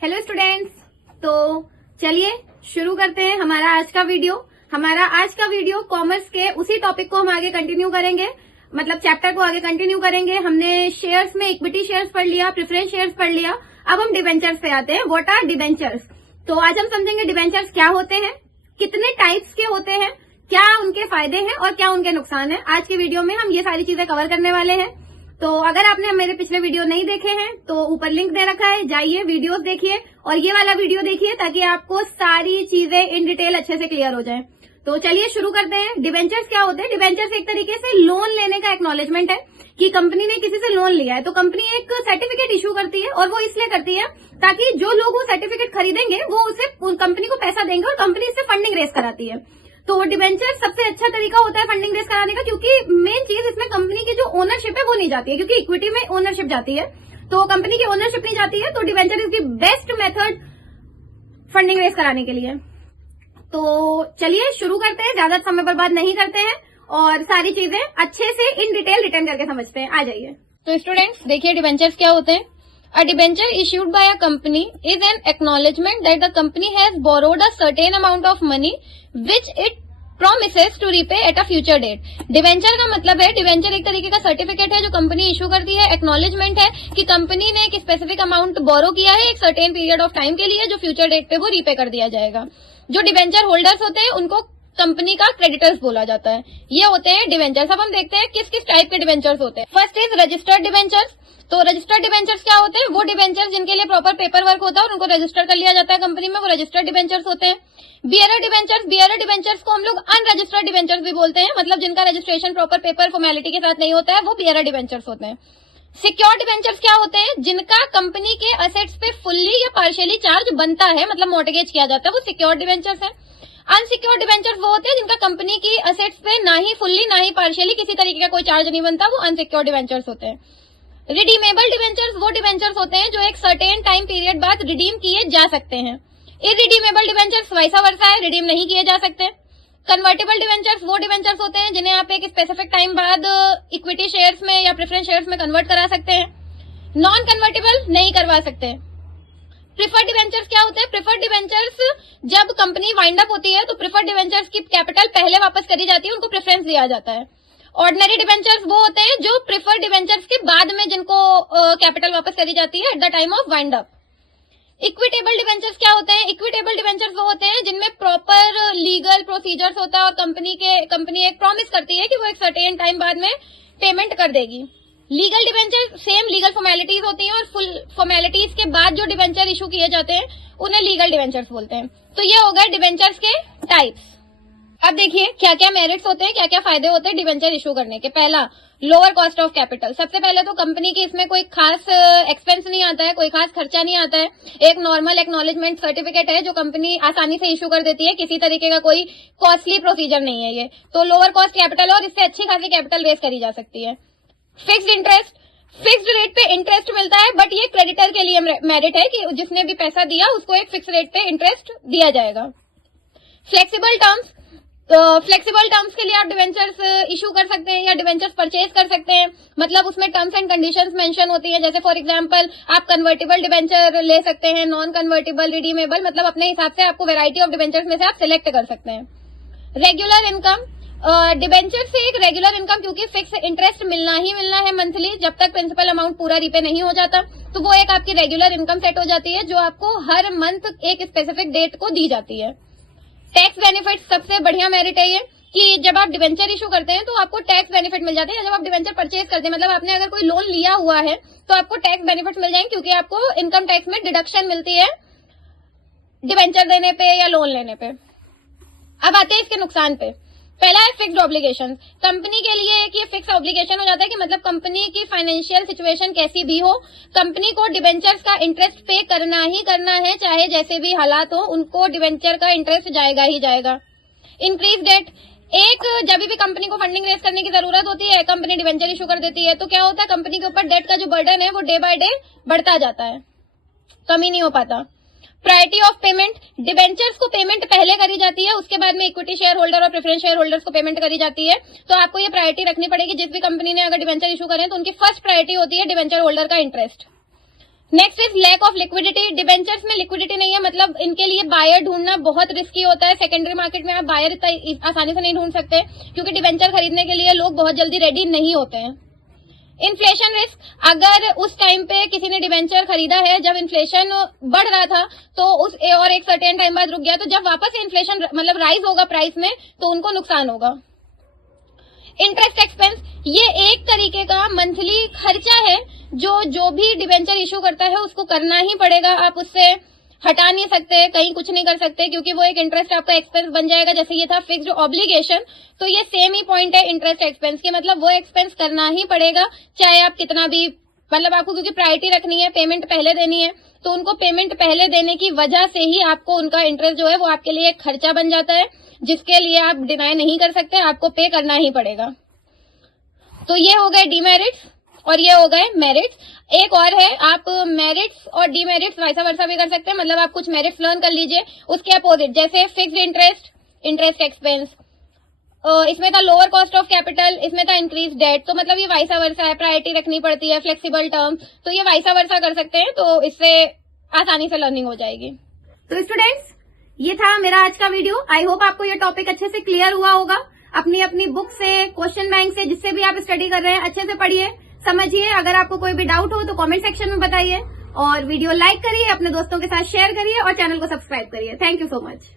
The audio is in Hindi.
हेलो स्टूडेंट्स, तो चलिए शुरू करते हैं हमारा आज का वीडियो कॉमर्स के उसी टॉपिक को हम आगे कंटिन्यू करेंगे, मतलब चैप्टर को आगे कंटिन्यू करेंगे। हमने शेयर्स में इक्विटी शेयर्स पढ़ लिया, प्रेफरेंस शेयर्स पढ़ लिया, अब हम डिबेंचर्स पे आते हैं। What are debentures? तो आज हम समझेंगे डिबेंचर्स क्या होते हैं, कितने टाइप्स के होते हैं, क्या उनके फायदे हैं और क्या उनके नुकसान है। आज के वीडियो में हम ये सारी चीजें कवर करने वाले हैं। तो अगर आपने मेरे पिछले वीडियो नहीं देखे हैं तो ऊपर लिंक दे रखा है, जाइए वीडियोस देखिए और ये वाला वीडियो देखिए ताकि आपको सारी चीजें इन डिटेल अच्छे से क्लियर हो जाए। तो चलिए शुरू करते हैं। डिबेंचर्स क्या होते हैं? डिबेंचर्स एक तरीके से लोन लेने का एक्नॉलेजमेंट है कि कंपनी ने किसी से लोन लिया है, तो कंपनी एक सर्टिफिकेट इशू करती है और वो इसलिए करती है ताकि जो लोग वो सर्टिफिकेट खरीदेंगे वो उसे कंपनी को पैसा देंगे और कंपनी इससे फंडिंग रेज कराती है। तो डिबेंचर सबसे अच्छा तरीका होता है फंडिंग रेज कराने का, क्योंकि मेन चीज इसमें कंपनी की जो ओनरशिप है वो नहीं जाती है, क्योंकि इक्विटी में ओनरशिप जाती है तो कंपनी की ओनरशिप नहीं जाती है। तो debenture is the best method funding raise कराने के लिए। तो चलिए शुरू करते हैं, ज्यादा समय बर्बाद नहीं करते हैं और सारी चीजें अच्छे से इन डिटेल रिटर्न करके समझते हैं। आ जाइए। तो स्टूडेंट्स देखिए डिबेंचर्स क्या होते हैं। A debenture issued by a company is an acknowledgement that the company has borrowed a certain amount of money which it promises to repay at a future date. Debenture का मतलब है, डिबेंचर एक तरीके का सर्टिफिकेट है जो कंपनी इशू करती है, एक्नॉलेजमेंट है कि कंपनी ने एक स्पेसिफिक अमाउंट बोरो किया है एक सर्टेन पीरियड ऑफ टाइम के लिए, जो फ्यूचर डेट पे वो रीपे कर दिया जाएगा। जो डिबेंचर होल्डर्स होते हैं उनको कंपनी का क्रेडिटर्स बोला जाता है। ये होते हैं डिबेंचर्स। अब हम देखते हैं किस किस टाइप के डिबेंचर्स होते हैं। First is registered debentures. तो रजिस्टर्ड डिबेंचर्स क्या होते हैं? वो डिबेंचर्स जिनके लिए प्रॉपर पेपर वर्क होता है और उनको रजिस्टर कर लिया जाता है कंपनी में, वो रजिस्टर्ड डिबेंचर्स होते हैं। बियरर डिबेंचर्स को हम लोग अनरजिस्टर्ड डिबेंचर्स भी बोलते हैं, मतलब जिनका रजिस्ट्रेशन प्रॉपर पेपर फॉर्मेलिटी के साथ नहीं होता है, वो बियरर डिबेंचर्स होते हैं। सिक्योर डिबेंचर्स क्या होते हैं? जिनका कंपनी के असेट्स पे फुल्ली या पार्शियली चार्ज बनता है, मतलब मॉर्टगेज किया जाता है, वो सिक्योर डिबेंचर्स है। अनसिक्योर डिबेंचर्स वो होते हैं जिनका कंपनी की असेट्स पे ना ही फुल्ली ना ही पार्शियली किसी तरीके का कोई चार्ज नहीं बनता, वो अनसिक्योर डिबेंचर्स होते हैं। रिडीमेबल डिबेंचर्स वो डिबेंचर्स होते हैं जो एक सर्टेन टाइम पीरियड बाद रिडीम किए जा सकते हैं। इररिडीमेबल डिबेंचर्स वैसा वर्सा है, रिडीम नहीं किए जा सकते। कन्वर्टेबल डिबेंचर्स वो डिबेंचर्स होते हैं जिन्हें आप एक स्पेसिफिक टाइम बाद इक्विटी शेयर्स में या प्रेफरेंस शेयर्स में कन्वर्ट करा सकते हैं। नॉन कन्वर्टेबल नहीं करवा सकते। प्रिफर्ड डिबेंचर्स क्या होते हैं? प्रिफर्ड डिबेंचर्स जब कंपनी वाइंड अप होती है तो प्रिफर्ड डिबेंचर्स की कैपिटल पहले वापस करी जाती है, उनको प्रेफरेंस दिया जाता है। ऑर्डिनरी डिबेंचर्स वो होते हैं जो प्रिफर्ड डिबेंचर्स के बाद में जिनको कैपिटल वापस करी जाती है at the time of wind up. Equitable debentures क्या होते हैं? इक्विटेबल डिबेंचर्स वो होते हैं जिनमें प्रॉपर लीगल प्रोसीजर्स होता है और कंपनी एक प्रॉमिस करती है कि वो एक सर्टेन टाइम बाद में पेमेंट कर देगी। Legal debenture same legal formalities होती हैं और फुल फॉर्मेलिटीज के बाद जो डिबेंचर इशू किए जाते हैं उन्हें लीगल डिबेंचर्स बोलते हैं। तो ये हो गए डिबेंचर्स के टाइप्स। अब देखिए क्या क्या मेरिट्स होते हैं, क्या क्या फायदे होते हैं डिबेंचर इशू करने के। पहला, लोअर कॉस्ट ऑफ कैपिटल। सबसे पहले तो कंपनी की इसमें कोई खास एक्सपेंस नहीं आता है, कोई खास खर्चा नहीं आता है। एक नॉर्मल एक्नॉलेजमेंट सर्टिफिकेट है जो कंपनी आसानी से इशू कर देती है, किसी तरीके का कोई कॉस्टली प्रोसीजर नहीं है ये। तो लोअर कॉस्ट कैपिटल और इससे अच्छी खासी कैपिटल रेज करी जा सकती है। फिक्स्ड इंटरेस्ट, फिक्स्ड रेट पे इंटरेस्ट मिलता है, बट ये क्रेडिटर के लिए मेरिट है कि जिसने भी पैसा दिया उसको एक फिक्स रेट पे इंटरेस्ट दिया जाएगा। फ्लेक्सिबल टर्म्स, तो फ्लेक्सिबल टर्म्स के लिए आप डिबेंचर्स इशू कर सकते हैं या डिबेंचर्स परचेज कर सकते हैं, मतलब उसमें टर्म्स एंड कंडीशंस मेंशन होती हैं। जैसे फॉर एग्जांपल आप कन्वर्टेबल डिबेंचर ले सकते हैं, नॉन कन्वर्टेबल, रिडीमेबल, मतलब अपने हिसाब से आपको वैरायटी ऑफ डिबेंचर्स में से आप सिलेक्ट कर सकते हैं। रेगुलर इनकम, डिबेंचर से एक रेगुलर इनकम, क्योंकि फिक्स इंटरेस्ट मिलना ही मिलना है मंथली, जब तक प्रिंसिपल अमाउंट पूरा रीपे नहीं हो जाता, तो वो एक आपकी रेगुलर इनकम सेट हो जाती है जो आपको हर मंथ एक स्पेसिफिक डेट को दी जाती है। टैक्स बेनिफिट सबसे बढ़िया मेरिट है ये कि जब आप डिबेंचर इशू करते हैं तो आपको टैक्स बेनिफिट मिल जाते हैं। जब आप डिबेंचर परचेज करते हैं, मतलब आपने अगर कोई लोन लिया हुआ है तो आपको टैक्स बेनिफिट मिल जाएंगे, क्योंकि आपको इनकम टैक्स में डिडक्शन मिलती है डिबेंचर देने पे या लोन लेने पे। अब आते हैं इसके नुकसान पे। पहला है फिक्स्ड ऑब्लिगेशन। कंपनी के लिए एक ये फिक्स ऑब्लिगेशन हो जाता है कि मतलब कंपनी की फाइनेंशियल सिचुएशन कैसी भी हो, कंपनी को डिबेंचर्स का इंटरेस्ट पे करना ही करना है, चाहे जैसे भी हालात हो, उनको डिबेंचर का इंटरेस्ट जाएगा ही जाएगा। इंक्रीज डेट, एक जब भी कंपनी को फंडिंग रेज करने की जरूरत होती है, कंपनी डिबेंचर इशू कर देती है, तो क्या होता है कंपनी के ऊपर डेट का जो बर्डन है वो डे बाय डे बढ़ता जाता है, कमी नहीं हो पाता। प्रायोरिटी ऑफ पेमेंट, डिबेंचर्स को पेमेंट पहले करी जाती है, उसके बाद में इक्विटी शेयर होल्डर और प्रेफरेंस शेयर होल्डर्स को पेमेंट करी जाती है। तो आपको ये प्रायोरिटी रखनी पड़ेगी, जिस भी कंपनी ने अगर डिबेंचर इशू करें तो उनकी फर्स्ट प्रायोरिटी होती है डिबेंचर होल्डर का interest. Next is lack of liquidity. Debentures में लिक्विडिटी नहीं है, मतलब इनके लिए बायर ढूंढना बहुत रिस्की होता है। सेकेंडरी मार्केट में आप बायर इतना आसानी से नहीं ढूंढ सकते, क्योंकि डिबेंचर खरीदने के लिए लोग बहुत जल्दी रेडी नहीं होते हैं। इन्फ्लेशन रिस्क, अगर उस टाइम पे किसी ने डिबेंचर खरीदा है जब इन्फ्लेशन बढ़ रहा था तो उस और एक सर्टेन टाइम बाद रुक गया, तो जब वापस इन्फ्लेशन मतलब राइज होगा प्राइस में तो उनको नुकसान होगा। इंटरेस्ट एक्सपेंस, ये एक तरीके का मंथली खर्चा है जो भी डिबेंचर इशू करता है उसको करना ही पड़ेगा। आप उससे हटा नहीं सकते, कहीं कुछ नहीं कर सकते, क्योंकि वो एक इंटरेस्ट आपका एक्सपेंस बन जाएगा। जैसे ये था फिक्स्ड ऑब्लिगेशन, तो ये सेम ही पॉइंट है इंटरेस्ट एक्सपेंस की, मतलब वो एक्सपेंस करना ही पड़ेगा, चाहे आप कितना भी, मतलब आपको क्योंकि प्रायोरिटी रखनी है, पेमेंट पहले देनी है, तो उनको पेमेंट पहले देने की वजह से ही आपको उनका इंटरेस्ट जो है वो आपके लिए एक खर्चा बन जाता है, जिसके लिए आप डिनाई नहीं कर सकते, आपको पे करना ही पड़ेगा। तो ये हो गए डीमेरिट्स और ये हो गए मेरिट्स। एक और है, आप मेरिट्स और डीमेरिट्स वैसा वर्सा भी कर सकते हैं, मतलब आप कुछ मेरिट्स लर्न कर लीजिए, उसके अपोजिट जैसे फिक्स्ड इंटरेस्ट, इंटरेस्ट एक्सपेंस, इसमें था लोअर कॉस्ट ऑफ कैपिटल, इसमें था इंक्रीज डेट, तो मतलब ये वैसा वर्सा है, प्रायोरिटी रखनी पड़ती है, फ्लेक्सिबल टर्म, तो ये वैसा वर्सा कर सकते हैं, तो इससे आसानी से लर्निंग हो जाएगी। तो स्टूडेंट्स, ये था मेरा आज का वीडियो। आई होप आपको ये टॉपिक अच्छे से क्लियर हुआ होगा। अपनी अपनी बुक से, क्वेश्चन बैंक से, जिससे भी आप स्टडी कर रहे हैं अच्छे से पढ़िए, समझिए। अगर आपको कोई भी डाउट हो तो कमेंट सेक्शन में बताइए, और वीडियो लाइक करिए, अपने दोस्तों के साथ शेयर करिए और चैनल को सब्सक्राइब करिए। Thank you so much.